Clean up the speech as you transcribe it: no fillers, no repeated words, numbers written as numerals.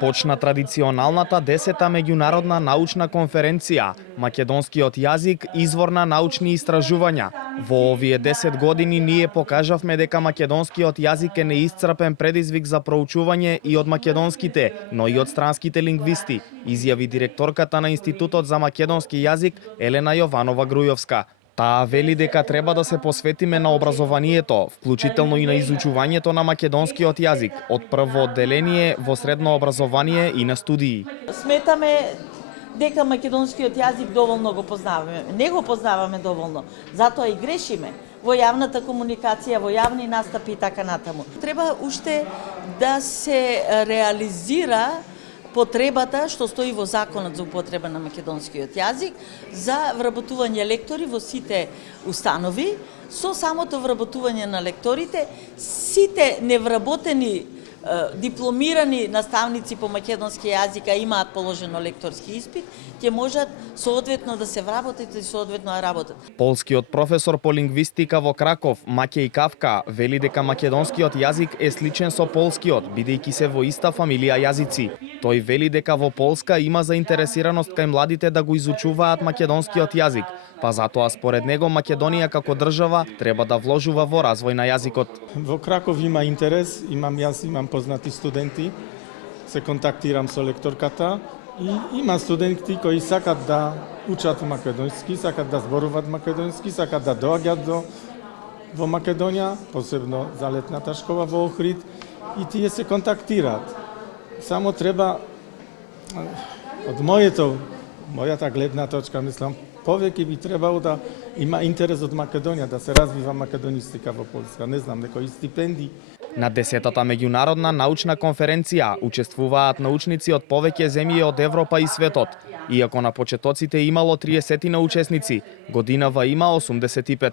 Почна традиционалната 10-та меѓународна научна конференција Македонскиот јазик извор на научни истражувања. Во овие 10 години ние покажавме дека македонскиот јазик е неисцрпен предизвик за проучување и од македонските, но и од странските лингвисти, изјави директорката на Институтот за македонски јазик Елена Јованова Грујовска. Таа вели дека треба да се посветиме на образованието, вклучително и на изучувањето на македонскиот јазик, од прво одделение во средно образование и на студии. Сметаме дека македонскиот јазик доволно го познаваме. Не го познаваме доволно, затоа и грешиме во јавната комуникација, во јавни настапи и така натаму. Треба уште да се реализира потребата што стои во Законот за употреба на македонскиот јазик за вработување лектори во сите установи. Со самото вработување на лекторите, сите невработени дипломирани наставници по македонски јазик, имаат положено лекторски испит, ќе можат соодветно да се вработат и соодветно да работат. Полскиот професор по лингвистика во Краков, Макеј Кавка, вели дека македонскиот јазик е сличен со полскиот, бидејќи се во иста фамилија јазици. Тој вели дека во Полска има заинтересираност кај младите да го изучуваат македонскиот јазик, па затоа според него Македонија како држава треба да вложува во развој на јазикот. Во Краков има интерес, имам познати студенти, се контактирам со лекторката и има студенти кои сакат да учат македонски, сакат да зборуваат македонски, сакат да доаѓаат во Македонија, посебно за летната школа во Охрид, и тие се контактираат. Само треба, од мојата гледна точка, мислам, повеќе би требало да има интерес од Македонија, да се развива македонистика во Полска. Не знам, некои стипендии. На 10-та меѓународна научна конференција учествуваат научници од повеќе земји од Европа и светот. Иако на почетоците имало 30 учесници, годинава има 85.